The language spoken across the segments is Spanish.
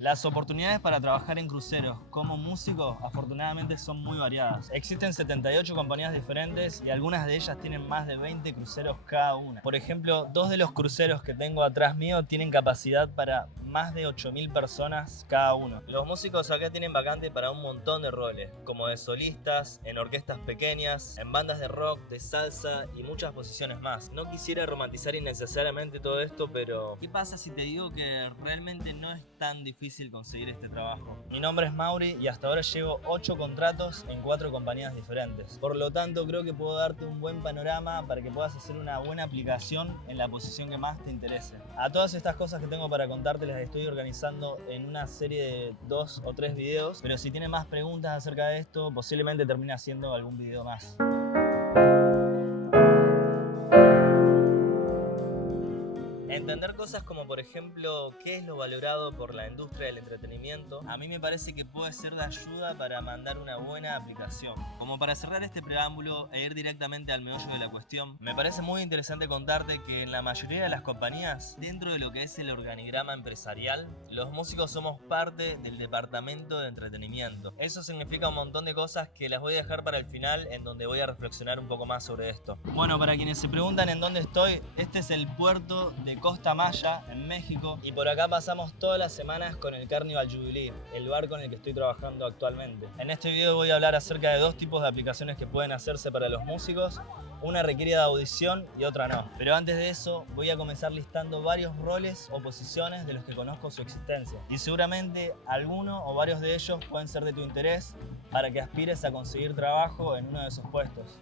Las oportunidades para trabajar en cruceros como músico afortunadamente son muy variadas. Existen 78 compañías diferentes y algunas de ellas tienen más de 20 cruceros cada una. Por ejemplo, dos de los cruceros que tengo atrás mío tienen capacidad para más de 8.000 personas cada uno. Los músicos acá tienen vacante para un montón de roles, como de solistas, en orquestas pequeñas, en bandas de rock, de salsa y muchas posiciones más. No quisiera romantizar innecesariamente todo esto, pero ¿qué pasa si te digo que realmente no es tan difícil conseguir este trabajo? Mi nombre es Mauri y hasta ahora llevo 8 contratos en 4 compañías diferentes. Por lo tanto, creo que puedo darte un buen panorama para que puedas hacer una buena aplicación en la posición que más te interese. A todas estas cosas que tengo para contarte las estoy organizando en una serie de 2 o 3 videos, pero si tienes más preguntas acerca de esto, posiblemente termine haciendo algún video más. Entender cosas como, por ejemplo, qué es lo valorado por la industria del entretenimiento, a mí me parece que puede ser de ayuda para mandar una buena aplicación. Como para cerrar este preámbulo e ir directamente al meollo de la cuestión, me parece muy interesante contarte que en la mayoría de las compañías, dentro de lo que es el organigrama empresarial, los músicos somos parte del departamento de entretenimiento. Eso significa un montón de cosas que las voy a dejar para el final, en donde voy a reflexionar un poco más sobre esto. Bueno, para quienes se preguntan en dónde estoy, este es el puerto de Costa Maya, en México, y por acá pasamos todas las semanas con el Carnival Jubilee, el barco en el que estoy trabajando actualmente. En este video voy a hablar acerca de dos tipos de aplicaciones que pueden hacerse para los músicos. Una requiere de audición y otra no. Pero antes de eso, voy a comenzar listando varios roles o posiciones de los que conozco su existencia. Y seguramente alguno o varios de ellos pueden ser de tu interés para que aspires a conseguir trabajo en uno de esos puestos.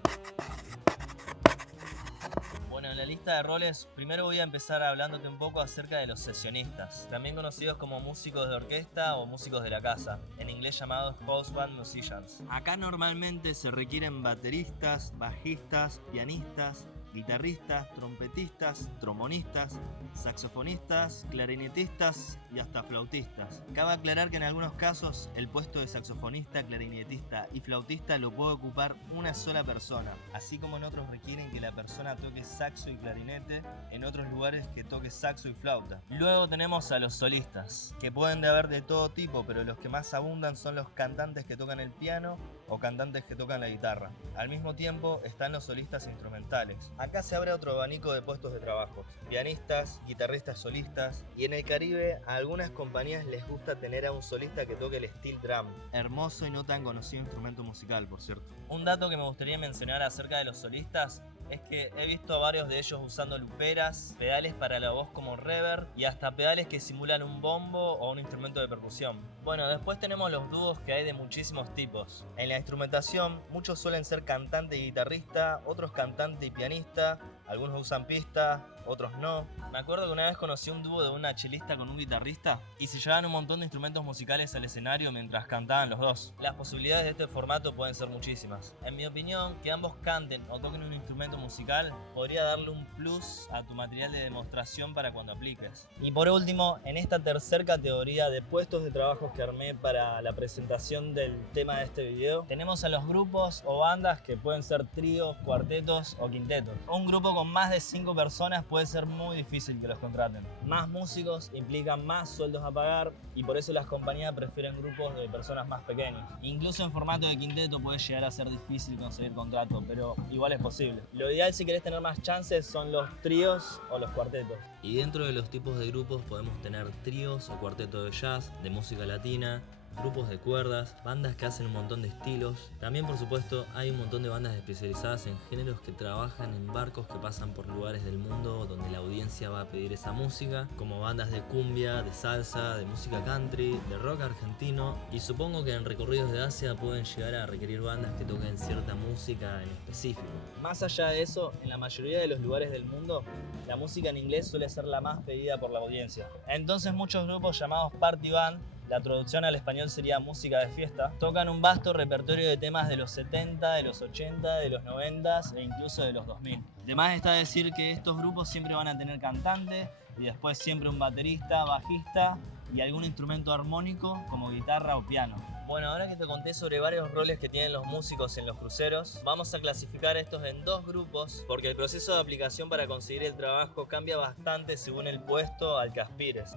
Bueno, en la lista de roles, primero voy a empezar hablándote un poco acerca de los sesionistas, también conocidos como músicos de orquesta o músicos de la casa, en inglés llamados house band musicians. Acá normalmente se requieren bateristas, bajistas, pianistas, guitarristas, trompetistas, trombonistas, saxofonistas, clarinetistas y hasta flautistas. Cabe aclarar que en algunos casos el puesto de saxofonista, clarinetista y flautista lo puede ocupar una sola persona, así como en otros requieren que la persona toque saxo y clarinete, en otros lugares que toque saxo y flauta. Luego tenemos a los solistas, que pueden haber de todo tipo, pero los que más abundan son los cantantes que tocan el piano o cantantes que tocan la guitarra. Al mismo tiempo están los solistas instrumentales. Acá se abre otro abanico de puestos de trabajo: pianistas, guitarristas solistas, y en el Caribe a algunas compañías les gusta tener a un solista que toque el steel drum, hermoso y no tan conocido instrumento musical, por cierto. Un dato que me gustaría mencionar acerca de los solistas es que he visto a varios de ellos usando luperas, pedales para la voz como reverb y hasta pedales que simulan un bombo o un instrumento de percusión. Bueno, después tenemos los dúos que hay de muchísimos tipos. En la instrumentación, muchos suelen ser cantante y guitarrista, otros cantante y pianista, algunos usan pista, otros no. Me acuerdo que una vez conocí un dúo de una chelista con un guitarrista y se llevaban un montón de instrumentos musicales al escenario mientras cantaban los dos. Las posibilidades de este formato pueden ser muchísimas. En mi opinión, que ambos canten o toquen un instrumento musical podría darle un plus a tu material de demostración para cuando apliques. Y por último, en esta tercera categoría de puestos de trabajo que armé para la presentación del tema de este video, tenemos a los grupos o bandas que pueden ser tríos, cuartetos o quintetos. Un grupo con más de 5 personas puede ser muy difícil que los contraten. Más músicos implican más sueldos a pagar y por eso las compañías prefieren grupos de personas más pequeños. Incluso en formato de quinteto puede llegar a ser difícil conseguir contrato, pero igual es posible. Lo ideal si querés tener más chances son los tríos o los cuartetos. Y dentro de los tipos de grupos podemos tener tríos o cuartetos de jazz, de música latina, grupos de cuerdas, bandas que hacen un montón de estilos. También, por supuesto, hay un montón de bandas especializadas en géneros que trabajan en barcos que pasan por lugares del mundo donde la audiencia va a pedir esa música, como bandas de cumbia, de salsa, de música country, de rock argentino, y supongo que en recorridos de Asia pueden llegar a requerir bandas que toquen cierta música en específico. Más allá de eso, en la mayoría de los lugares del mundo, la música en inglés suele ser la más pedida por la audiencia. Entonces muchos grupos llamados party band, la traducción al español sería música de fiesta, tocan un vasto repertorio de temas de los 70, de los 80, de los 90 e incluso de los 2000. Además está decir que estos grupos siempre van a tener cantante y después siempre un baterista, bajista y algún instrumento armónico como guitarra o piano. Bueno, ahora que te conté sobre varios roles que tienen los músicos en los cruceros, vamos a clasificar estos en dos grupos porque el proceso de aplicación para conseguir el trabajo cambia bastante según el puesto al que aspires.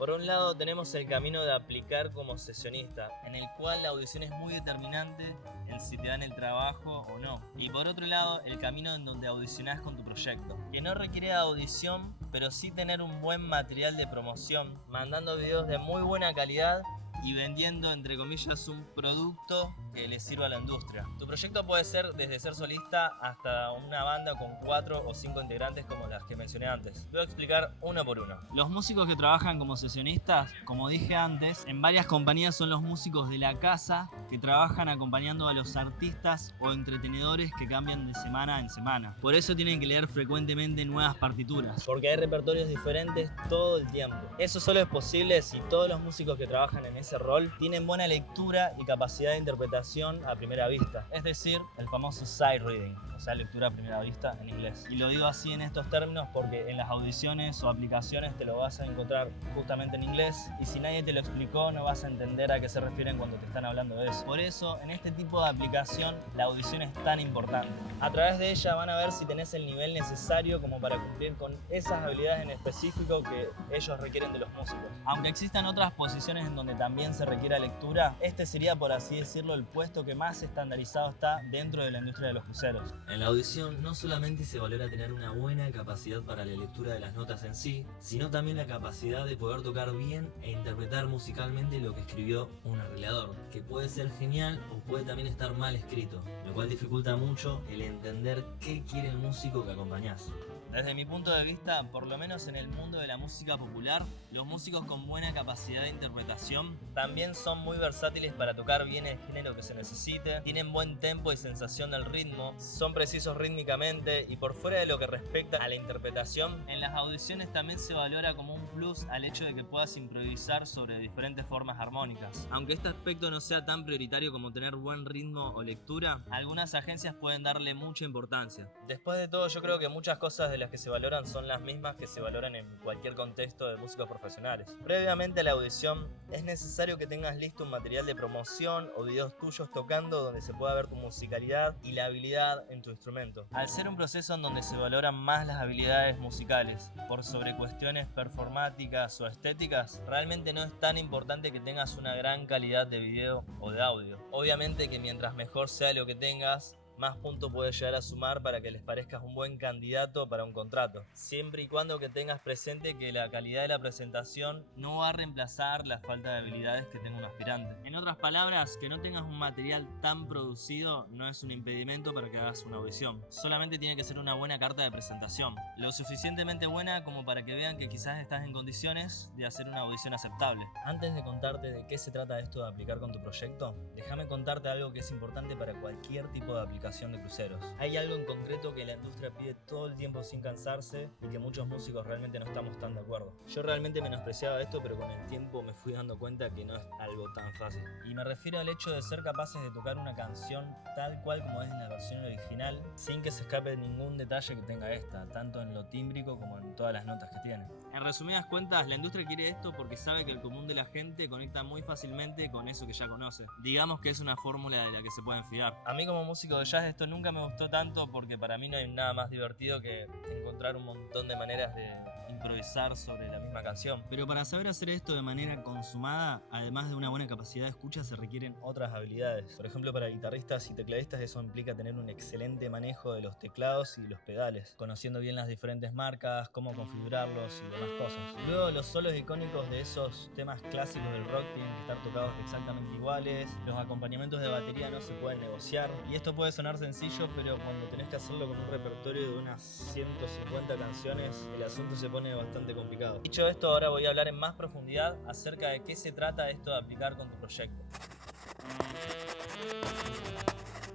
Por un lado tenemos el camino de aplicar como sesionista, en el cual la audición es muy determinante en si te dan el trabajo o no. Y por otro lado, el camino en donde audicionás con tu proyecto, que no requiere audición, pero sí tener un buen material de promoción, mandando videos de muy buena calidad y vendiendo, entre comillas, un producto que le sirva a la industria. Tu proyecto puede ser desde ser solista hasta una banda con 4 o 5 integrantes como las que mencioné antes. Voy a explicar uno por uno. Los músicos que trabajan como sesionistas, como dije antes, en varias compañías son los músicos de la casa que trabajan acompañando a los artistas o entretenedores que cambian de semana en semana. Por eso tienen que leer frecuentemente nuevas partituras, porque hay repertorios diferentes todo el tiempo. Eso solo es posible si todos los músicos que trabajan en ese rol tienen buena lectura y capacidad de interpretación a primera vista, es decir, el famoso sight reading, o sea, lectura a primera vista en inglés. Y lo digo así en estos términos porque en las audiciones o aplicaciones te lo vas a encontrar justamente en inglés y si nadie te lo explicó no vas a entender a qué se refieren cuando te están hablando de eso. Por eso, en este tipo de aplicación, la audición es tan importante. A través de ella van a ver si tenés el nivel necesario como para cumplir con esas habilidades en específico que ellos requieren de los músicos. Aunque existan otras posiciones en donde también se requiera lectura, este sería, por así decirlo, el puesto que más estandarizado está dentro de la industria de los cruceros. En la audición no solamente se valora tener una buena capacidad para la lectura de las notas en sí, sino también la capacidad de poder tocar bien e interpretar musicalmente lo que escribió un arreglador, que puede ser genial o puede también estar mal escrito, lo cual dificulta mucho el entender qué quiere el músico que acompañás. Desde mi punto de vista, por lo menos en el mundo de la música popular, los músicos con buena capacidad de interpretación también son muy versátiles para tocar bien el género que se necesite, tienen buen tempo y sensación del ritmo, son precisos rítmicamente y por fuera de lo que respecta a la interpretación, en las audiciones también se valora como un plus al hecho de que puedas improvisar sobre diferentes formas armónicas. Aunque este aspecto no sea tan prioritario como tener buen ritmo o lectura, algunas agencias pueden darle mucha importancia. Después de todo, yo creo que muchas cosas de las que se valoran son las mismas que se valoran en cualquier contexto de músicos profesionales. Previamente a la audición es necesario que tengas listo un material de promoción o videos tuyos tocando donde se pueda ver tu musicalidad y la habilidad en tu instrumento. Al ser un proceso en donde se valoran más las habilidades musicales por sobre cuestiones performáticas o estéticas, realmente no es tan importante que tengas una gran calidad de video o de audio. Obviamente que mientras mejor sea lo que tengas, más puntos puedes llegar a sumar para que les parezcas un buen candidato para un contrato, siempre y cuando que tengas presente que la calidad de la presentación no va a reemplazar la falta de habilidades que tenga un aspirante. En otras palabras, que no tengas un material tan producido no es un impedimento para que hagas una audición, solamente tiene que ser una buena carta de presentación, lo suficientemente buena como para que vean que quizás estás en condiciones de hacer una audición aceptable. Antes de contarte de qué se trata esto de aplicar con tu proyecto, déjame contarte algo que es importante para cualquier tipo de aplicación de cruceros. Hay algo en concreto que la industria pide todo el tiempo sin cansarse y que muchos músicos realmente no estamos tan de acuerdo. Yo realmente menospreciaba esto, pero con el tiempo me fui dando cuenta que no es algo tan fácil. Y me refiero al hecho de ser capaces de tocar una canción tal cual como es en la versión original, sin que se escape ningún detalle que tenga esta, tanto en lo tímbrico como en todas las notas que tiene. En resumidas cuentas, la industria quiere esto porque sabe que el común de la gente conecta muy fácilmente con eso que ya conoce. Digamos que es una fórmula de la que se pueden fiar. A mí como músico de jazz esto nunca me gustó tanto porque para mí no hay nada más divertido que encontrar un montón de maneras de improvisar sobre la misma canción. Pero para saber hacer esto de manera consumada, además de una buena capacidad de escucha, se requieren otras habilidades. Por ejemplo, para guitarristas y tecladistas eso implica tener un excelente manejo de los teclados y los pedales, conociendo bien las diferentes marcas, cómo configurarlos y demás cosas. Luego, los solos icónicos de esos temas clásicos del rock tienen que estar tocados exactamente iguales, los acompañamientos de batería no se pueden negociar, y esto puede sonar sencillo, pero cuando tenés que hacerlo con un repertorio de unas 150 canciones, el asunto se pone bastante complicado. Dicho esto, ahora voy a hablar en más profundidad acerca de qué se trata esto de aplicar con tu proyecto.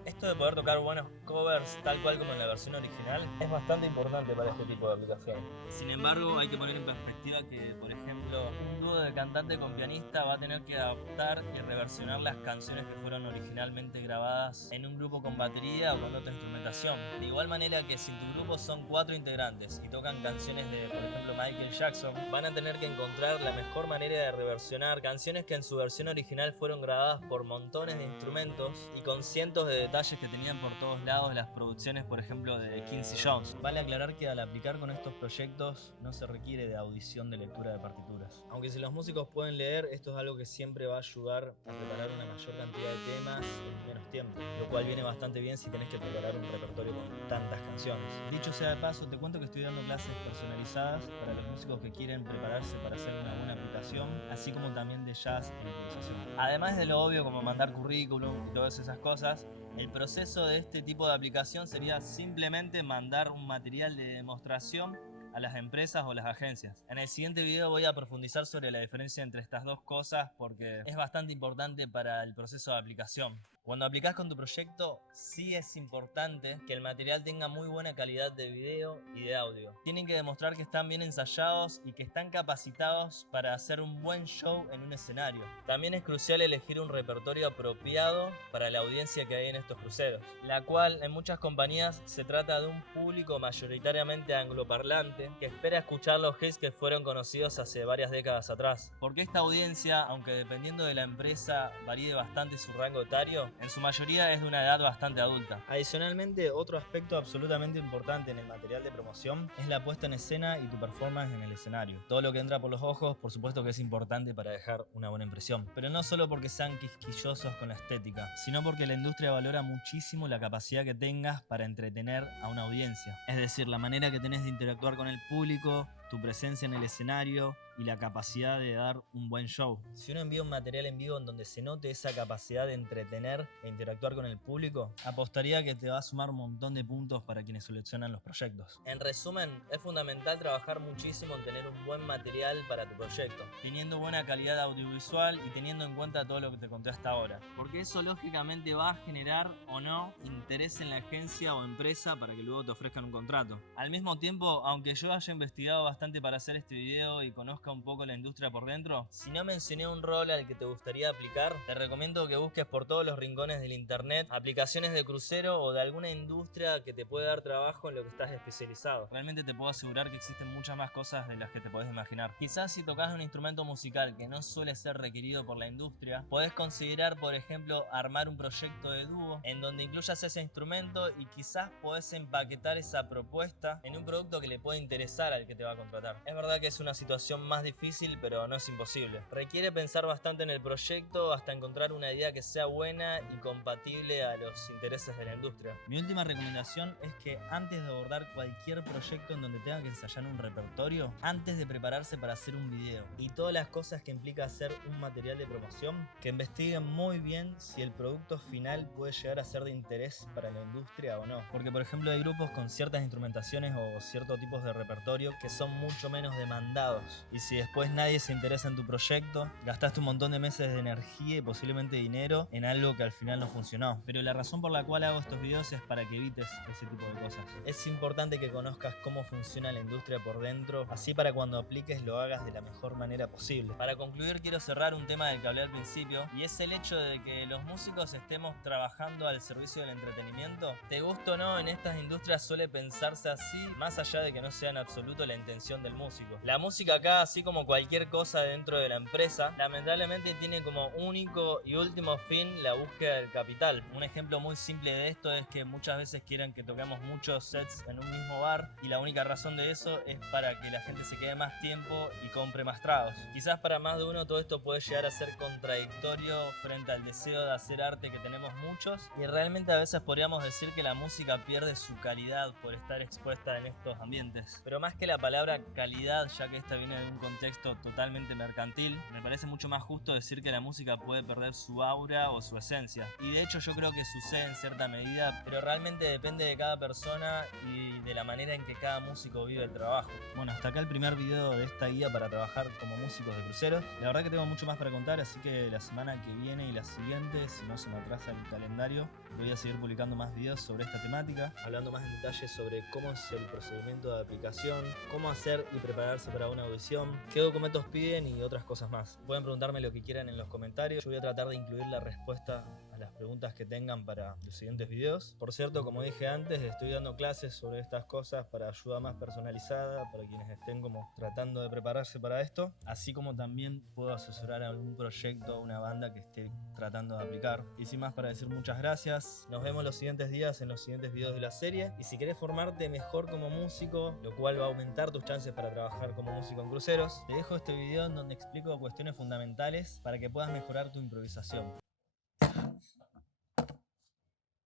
Esto de poder tocar buenos covers tal cual como en la versión original es bastante importante para este tipo de aplicaciones. Sin embargo, hay que poner en perspectiva que, por ejemplo, un dúo de cantante con pianista va a tener que adaptar y reversionar las canciones que fueron originalmente grabadas en un grupo con batería o con otra instrumentación. De igual manera que si tu grupo son 4 integrantes y tocan canciones de, por ejemplo, Michael Jackson, van a tener que encontrar la mejor manera de reversionar canciones que en su versión original fueron grabadas por montones de instrumentos y con cientos de detalles detalles que tenían por todos lados las producciones, por ejemplo, de Quincy Jones. Vale aclarar que al aplicar con estos proyectos no se requiere de audición de lectura de partituras. Aunque si los músicos pueden leer, esto es algo que siempre va a ayudar a preparar una mayor cantidad de temas en menos tiempo, lo cual viene bastante bien si tenés que preparar un repertorio con tantas canciones. Dicho sea de paso, te cuento que estoy dando clases personalizadas para los músicos que quieren prepararse para hacer una buena aplicación, así como también de jazz e improvisación. Además de lo obvio como mandar currículum y todas esas cosas, el proceso de este tipo de aplicación sería simplemente mandar un material de demostración a las empresas o las agencias. En el siguiente video voy a profundizar sobre la diferencia entre estas dos cosas porque es bastante importante para el proceso de aplicación. Cuando aplicás con tu proyecto, sí es importante que el material tenga muy buena calidad de video y de audio. Tienen que demostrar que están bien ensayados y que están capacitados para hacer un buen show en un escenario. También es crucial elegir un repertorio apropiado para la audiencia que hay en estos cruceros, la cual en muchas compañías se trata de un público mayoritariamente angloparlante que espera escuchar los hits que fueron conocidos hace varias décadas atrás. Porque esta audiencia, aunque dependiendo de la empresa varíe bastante su rango etario, en su mayoría es de una edad bastante adulta. Adicionalmente, otro aspecto absolutamente importante en el material de promoción es la puesta en escena y tu performance en el escenario. Todo lo que entra por los ojos, por supuesto que es importante para dejar una buena impresión, pero no solo porque sean quisquillosos con la estética, sino porque la industria valora muchísimo la capacidad que tengas para entretener a una audiencia. Es decir, la manera que tenés de interactuar con el público, tu presencia en el escenario y la capacidad de dar un buen show. Si uno envía un material en vivo en donde se note esa capacidad de entretener e interactuar con el público, apostaría que te va a sumar un montón de puntos para quienes seleccionan los proyectos. En resumen, es fundamental trabajar muchísimo en tener un buen material para tu proyecto, teniendo buena calidad audiovisual y teniendo en cuenta todo lo que te conté hasta ahora, porque eso lógicamente va a generar o no interés en la agencia o empresa para que luego te ofrezcan un contrato. Al mismo tiempo, aunque yo haya investigado bastante para hacer este video y conozca un poco la industria por dentro, si no mencioné un rol al que te gustaría aplicar, te recomiendo que busques por todos los rincones del internet aplicaciones de crucero o de alguna industria que te pueda dar trabajo en lo que estás especializado. Realmente te puedo asegurar que existen muchas más cosas de las que te podés imaginar. Quizás si tocas un instrumento musical que no suele ser requerido por la industria, podés considerar, por ejemplo, armar un proyecto de dúo en donde incluyas ese instrumento y quizás podés empaquetar esa propuesta en un producto que le pueda interesar al que te va a contratar. Es verdad que es una situación más difícil, pero no es imposible. Requiere pensar bastante en el proyecto hasta encontrar una idea que sea buena y compatible a los intereses de la industria. Mi última recomendación es que antes de abordar cualquier proyecto en donde tengan que ensayar un repertorio, antes de prepararse para hacer un video y todas las cosas que implica hacer un material de promoción, que investiguen muy bien si el producto final puede llegar a ser de interés para la industria o no. Porque por ejemplo hay grupos con ciertas instrumentaciones o ciertos tipos de repertorio que son mucho menos demandados, y si después nadie se interesa en tu proyecto, gastaste un montón de meses de energía y posiblemente dinero en algo que al final no funcionó. Pero la razón por la cual hago estos videos es para que evites ese tipo de cosas. Es importante que conozcas cómo funciona la industria por dentro, así para cuando apliques lo hagas de la mejor manera posible. Para concluir, quiero cerrar un tema del que hablé al principio, y es el hecho de que los músicos estemos trabajando al servicio del entretenimiento. Te guste o no, en estas industrias suele pensarse así, más allá de que no sea en absoluto la intención del músico. La música acá, así como cualquier cosa dentro de la empresa, lamentablemente tiene como único y último fin la búsqueda del capital. Un ejemplo muy simple de esto es que muchas veces quieren que toquemos muchos sets en un mismo bar, y la única razón de eso es para que la gente se quede más tiempo y compre más tragos. Quizás para más de uno todo esto puede llegar a ser contradictorio frente al deseo de hacer arte que tenemos muchos, y realmente a veces podríamos decir que la música pierde su calidad por estar expuesta en estos ambientes. Pero más que la palabra calidad, ya que esta viene de un contexto totalmente mercantil, me parece mucho más justo decir que la música puede perder su aura o su esencia. Y de hecho yo creo que sucede en cierta medida, pero realmente depende de cada persona y de la manera en que cada músico vive el trabajo. Bueno, hasta acá el primer video de esta guía para trabajar como músicos de cruceros. La verdad que tengo mucho más para contar, así que la semana que viene y la siguiente, si no se me atrasa el calendario, voy a seguir publicando más videos sobre esta temática, hablando más en detalle sobre cómo es el procedimiento de aplicación, cómo hacer y prepararse para una audición, qué documentos piden y otras cosas más. Pueden preguntarme lo que quieran en los comentarios. Yo voy a tratar de incluir la respuesta a las preguntas que tengan para los siguientes videos. Por cierto, como dije antes, estoy dando clases sobre estas cosas para ayuda más personalizada, para quienes estén como tratando de prepararse para esto, así como también puedo asesorar a algún proyecto o una banda que esté tratando de aplicar. Y sin más para decir muchas gracias, nos vemos los siguientes días en los siguientes videos de la serie, y si querés formarte mejor como músico, lo cual va a aumentar tus chances para trabajar como músico en cruceros, te dejo este video en donde explico cuestiones fundamentales para que puedas mejorar tu improvisación.